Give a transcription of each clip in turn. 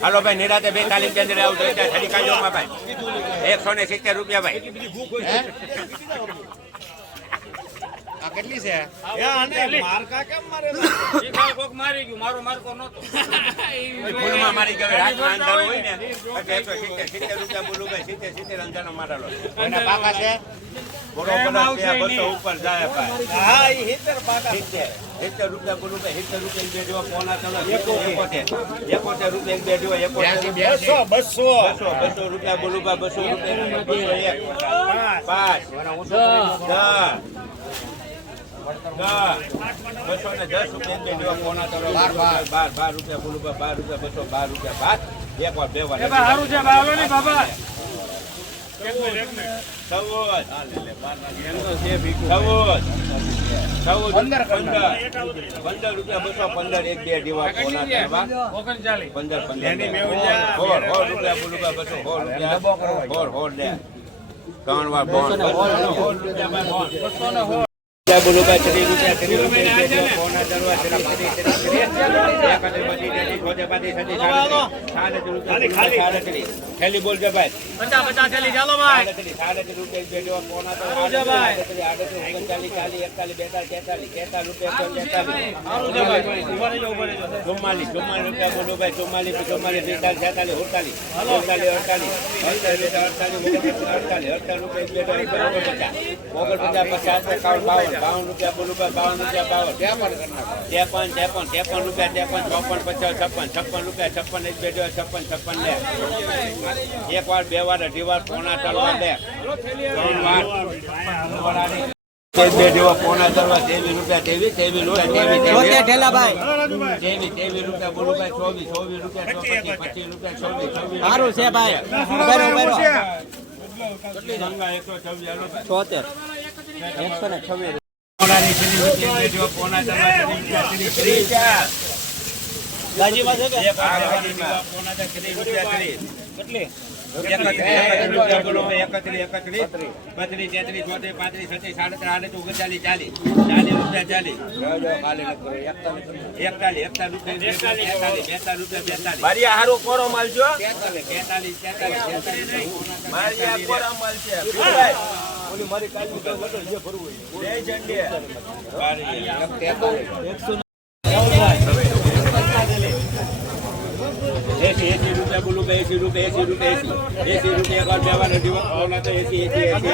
હાલો ભાઈ નિરાતે બેતાલીસ કેન્દ્રે આવતો એટલે છડી કાઢો ભાઈ. એકસો ને સિત્તેર રૂપિયા ભાઈ. કેટલી છે? ફૂલમાં મારી ગયો રાતમાં અંધારું હોય ને એટલે સિત્તેર સિત્તેર રૂપિયા બોલું ભાઈ સિત્તેર સિત્તેર અંધારો મારેલો અને પાપા છે? ઉપર જાય ભાઈ. સિત્તેર સિત્તેર રૂપિયા બોલું ભાઈ સિત્તેર રૂપિયા બે જેવા પોણા ચલો એકોતેર. એકોતેર રૂપિયા બે જેવા એકોતેર. બસો બસો બસો બસો રૂપિયા બોલું ભાઈ બસો રૂપિયા. બસો એક. પાંચ. દસ. બસો દસ બાર, રૂપિયા બોલું બાર રૂપિયા બસો બાર રૂપિયા બાર એક વાર બે વાર ચૌદ પંદર રૂપિયા બસો પંદર એક બે દીવા પંદર પંદર રૂપિયા બસો હોર રૂપિયા હોર હોર દે ત્રણ વાર બોન બોલું ભાઈ. ત્રીસ રૂપિયા થેલી ભાઈ. સાડત્રીસ ઓગણચાલીસ ચાલીસ એકતાલીસ બેતાલીસ તેતાલીસ તેતાલીસ રૂપિયા ચુમ્માલીસ ચુમ્માલીસ રૂપિયા બોલો ભાઈ ચુમ્માલીસ ચુમ્માલીસ બેતાલીસ છેતાલીસ અડતાલીસ અડતાલીસ અડતાલીસ અડતાલીસ અડતાલીસ અડતાલીસ રૂપિયા ત્રણ પચાસ. પચાસ એકાવન બાવન. બાવન રૂપિયા બોલું બાવન રૂપિયા બાવન. ત્રેપન ત્રેપન ત્રેપન રૂપિયા ત્રેપન ચોપન પચાસ છપ્પન છપ્પન રૂપિયા છપ્પન એક બે જો છપ્પન છપ્પન લે એક વાર બે વાર અઢી વાર પોણા ચાલવા લે ત્રણ વાર. એક જેવો પોણા કરવા તેવી રૂપિયા તેવી તેવી રૂપિયા તેવી તેવી તેવી તેવી રૂપિયા બોલું ભાઈ ચોવીસ ચોવીસ રૂપિયા ચોપચીસ પચીસ રૂપિયા ચોવીસ ચોવીસ સારું છે ભાઈ. ઉભેરો, ઉભેરો. ગંગા એકસો છવ્વીસ હાલો ભાઈ. છોતેર. એકસો ને છવ્વીસ. પોણાની છેલ્લી રૂપિયા બે જેવો પોણા કરવા તેવી રૂપિયા ત્રીસ, ત્રીસ ચાર. ગાજીમાં છે કે એક વાર ગાડીમાં પોણા ચાર ત્રીસ રૂપિયા ત્રીસ. એકત્રીસ, એકત્રીસ રૂપિયા બોલો ભાઈ, એકત્રીસ, એકત્રીસ. બત્રીસ, તેત્રીસ, ચોત્રીસ, પાંત્રીસ, છત્રીસ, સાડત્રીસ, આડત્રીસ, ઓગણચાલીસ, ચાલીસ. ચાલીસ રૂપિયા ચાલીસ. એકતાલીસ, એકતાલીસ રૂપિયા બેતાલીસ, બેતાલીસ રૂપિયા બેતાલીસ. મારી હારું કોરો માલ જો તેતાલીસ, તેતાલીસ, તેતાલીસ, તેતાલીસ. મારી આ કોરા માલ છે ઓલી મારી કાલની તો બધો જે ભરવું હોય. જય ચંડી એસી એસી રૂપિયા બોલું ભાઈ, એસી રૂપિયા એસી રૂપિયા એસી એસી રૂપિયા એક વાર બે વાર અઢી વાર ઓલા તો એસી એસી એસી.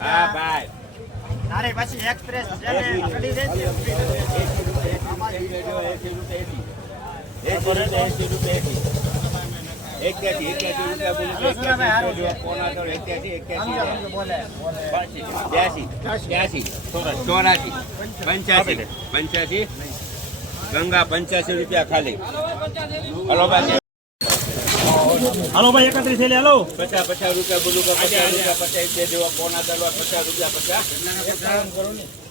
હા ભાઈ તારે પછી એક્સપ્રેસ એક્યાસી એસી રૂપિયા બોલું છું. પોણા ત્રણ, એક્યાસી એક્યાસી ચોરાસી પંચ્યાસી પંચ્યાસી ગંગા પંચ્યાસી રૂપિયા ખાલી હલો ભાઈ હલો ભાઈ એકત્રીસ હાલો પચાસ પચાસ રૂપિયા બોલું પચાસ રૂપિયા પચાસ જેવા કોના દરવા પચાસ રૂપિયા પચાસ કરો એકાવન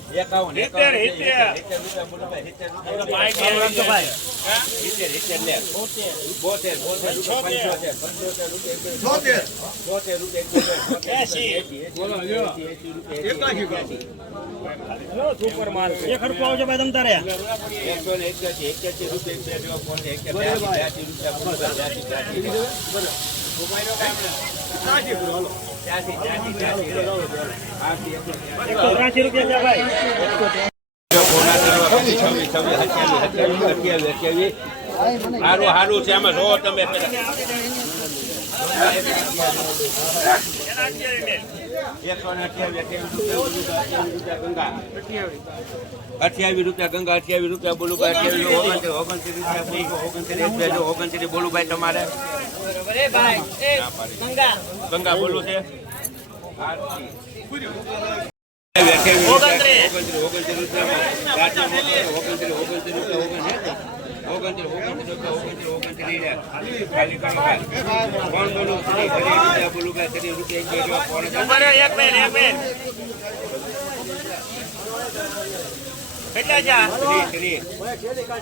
એકાસી સુપર માલ એક રૂપિયા આવજો ભાઈ તમ તારે એકસો ને એક્યાસી એક્યાસી રૂપિયા એક બ્યાસી રૂપિયા ત્રાસી રૂપિયા ભાઈ. સારું સારું છે આમાં જોવો તમે અઠ્યાવીસ રૂપિયા ગંગા, અઠ્યાવીસ રૂપિયા ગંગા અઠ્યાવીસ રૂપિયા ઓગણત્રીસ ઓગણત્રીસ રૂપિયા ઓગણત્રીસ ઓગણત્રીસ બોલું ભાઈ તમારે. ગંગા બોલું છે. ઓગણત્રીસ મિનિટ એક ઓગણત્રીસ રૂપિયા છે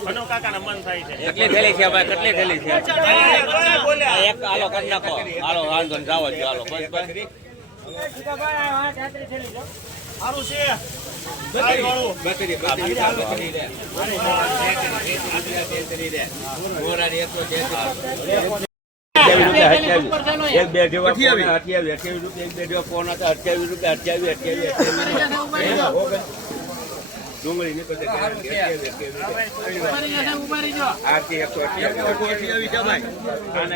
કનો કાકાના મન થાય છે. કેટલી થેલી છે ભાઈ? કેટલી થેલી છે? એક હાલો કરી નાખો. હાલો વાંધો જાવ હાલો બસ બસ. સારું છે. એક બે જેવા અઠ્યાવીસ. અઠ્યાવીસ અઠ્યાવીસ રૂપિયા એક બે જેવા ફોન હતા અઠ્યાવીસ રૂપિયા અઠ્યાવીસ. અઠ્યાવીસ. ડુંગળી નીકળે આરતી એકસો અઠ્યાવીસ.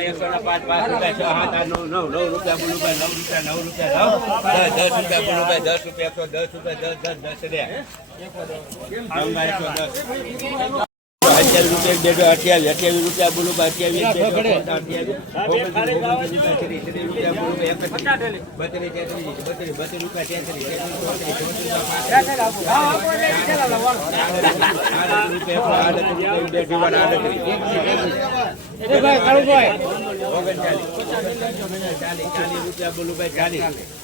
એકસો ના પાંચ પાંચ રૂપિયા છ સાત આઠ નવ નવ નવ રૂપિયા બોલું નવ રૂપિયા નવ રૂપિયા નવ. દસ રૂપિયા બોલું ભાઈ દસ રૂપિયા એકસો દસ રૂપિયા દસ દસ દસ રે ગંગા એકસો દસ. અઠ્યાવીસ રૂપિયા બોલું ભાઈ ચાલીસ ચાલીસ રૂપિયા બોલું ભાઈ ચાલીસ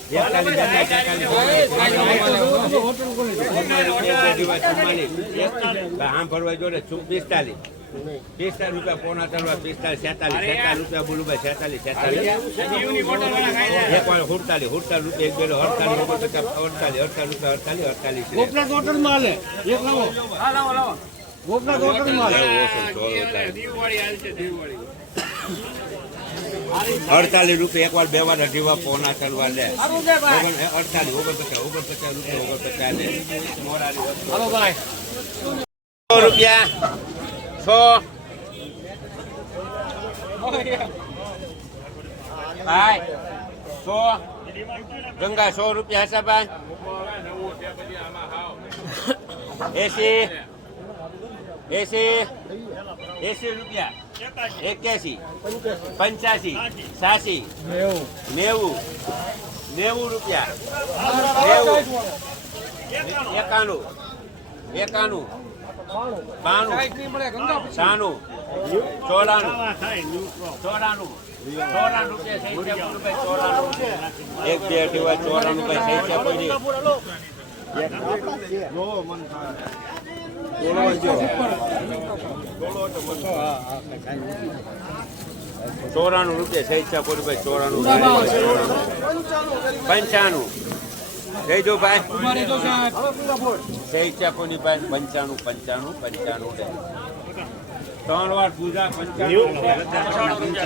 આમ ફરવા જોડે પિસ્તાલીસ. પિસ્તાલીસ રૂપિયા પોણા તરવા પિસ્તાલીસ છેતાલીસ સેતાલીસ રૂપિયા બોલું ભાઈ છેતાલીસ. છેતાલીસ એક વાર હુડતાલીસ હુડતાલીસ રૂપિયા એક બેલો અડતાલીસ અડતાલીસ અડતાલીસ રૂપિયા અડતાલીસ અડતાલીસ ગોપનાથ હોટલમાં હાલે. એક લાવો. ગોપનાથ હોટલમાં હાલે અડતાલીસ રૂપિયા એક વાર બે વાર અઢી વાર પોના ચડવા લે અડતાલીસ ઓગણપચાસ ઓગણપચાસ રૂપિયા ઓગણપચાસ લે. મોરારી હાલો ભાઈ. સો રૂપિયા સો ભાઈ સો ગંગા સો રૂપિયા હશે ભાઈ એસી એસી એસી રૂપિયા એક્યાસી પંચ્યાસી સાસી નેવું નેવું રૂપિયા નેવું એકાણું એકાણું બાણું. સાનું ચોરાણું. ચોરાણું. ચોરાણું એક બે અઢી વાર ચોરાણું ભાઈ સહી છે કોઈ ચોરાણું રૂપિયા સૈચા બોલું ભાઈ ચોરાણું પંચાણું. જઈ જો ભાઈ સહી છે કોની પાસે પંચાણું પંચાણું પંચાણું બે ત્રણ વાર પૂજા પંચાણું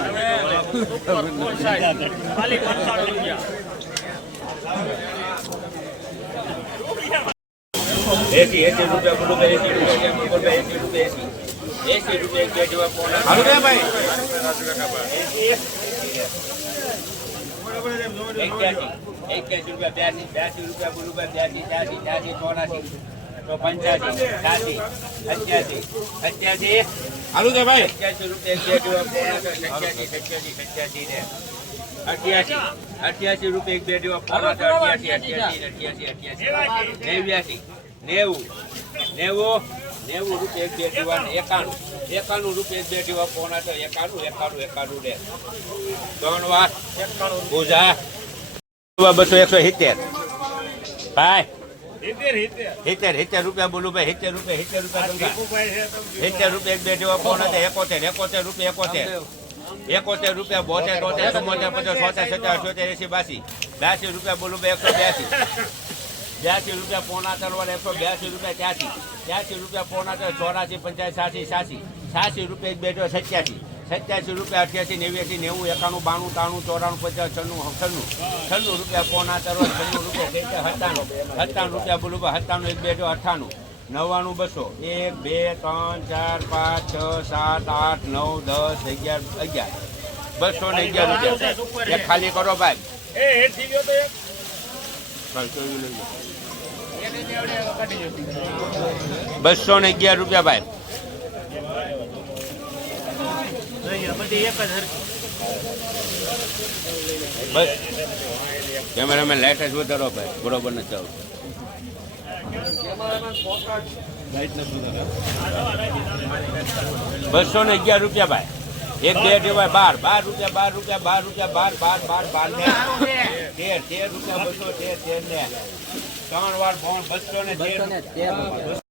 એસી એસી રૂપિયા ભાઈ એસી રૂપિયા એસી રૂપિયા એસી. એસી રૂપિયા એક બે જેવા પોણા હાલો ભાઈ. એક્યાસી રૂપિયા બ્યાસી બ્યાસી રૂપિયા બોલું બ્યાસી ત્યાસી ત્યાસી ચોરાસી તો પંચ્યાસી ત્યાસી અત્યાસી અત્યાસી હાલો બે ભાઈ. અઠ્યાસી રૂપિયા એક બે જેવા પોણા અઠ્યાસી રૂપિયા એક બે જેવા પોણા અઠ્યાસી અઠ્યાસી અઠ્યાસી અઠ્યાસી. નેવ્યાસી નેવું નેવું નેવું રૂપિયા એક બે જેવા ને એકાણું. એકાણું રૂપિયા એક બે જેવા પોણા છે એકાણું એકાણું એકાણું રે ત્રણ વાત. ભૂજા. બસો એકસો સિત્તેર. ભાઈ. સિત્તેર સિત્તેર. રૂપિયા બોલું ભાઈ સિત્તેર રૂપિયા સિત્તેર રૂપિયા. સિત્તેર રૂપિયા એક બે જેવા ફોન હતા એકોતેર એકોતેર રૂપિયા એકોતેર. એકોતેર રૂપિયા બોતેર તોતેર ચુમ્મોતેર પચાસ છોતેર સત્યાવીસ છોતેર એસી બાસી. બ્યાસી રૂપિયા બોલું ભાઈ એકસો બ્યાસી. બ્યાસી રૂપિયા પોણા તરવાર એકસો બ્યાસી રૂપિયા ત્યાંથી ત્યાંસી રૂપિયા પોણા તર ચોરાસી, પંચ્યાસી, સાસી સાસી. સાસી રૂપિયા એક, બે સત્યાસી. સત્યાસી રૂપિયા અઠ્યાસી, નેવ્યાસી, નેવું, એકાણું, બાણું, ત્રાણું, ચોરાણું પચાસ છન્નું છન્નું. છન્નું રૂપિયા પોણા તરવાર છન્નું રૂપિયા સત્તાણું. સત્તાણું રૂપિયા બોલું સત્તાણું, એક બેઠો અઠ્ઠાણું. નવ્વાણું, બસો. એક, બે, ત્રણ, ચાર, પાંચ, છ, સાત, આઠ, નવ, દસ, અગિયાર અગિયાર. બસો ને અગિયાર રૂપિયા. ખાલી કરો ભાઈ. બસો ને અગિયાર રૂપિયા ભાઈ. કેમેરામેન લાઈટ જ વધારો ભાઈ. બરોબર નથી આવતું. બસો ને અગિયાર રૂપિયા ભાઈ. એક બે જેવાય બાર બાર રૂપિયા બાર રૂપિયા બાર રૂપિયા, બાર બાર બાર બાર ને તેર તેર રૂપિયા બસો, તેર તેર ને ત્રણ વાર ફોન બસો ને તેર.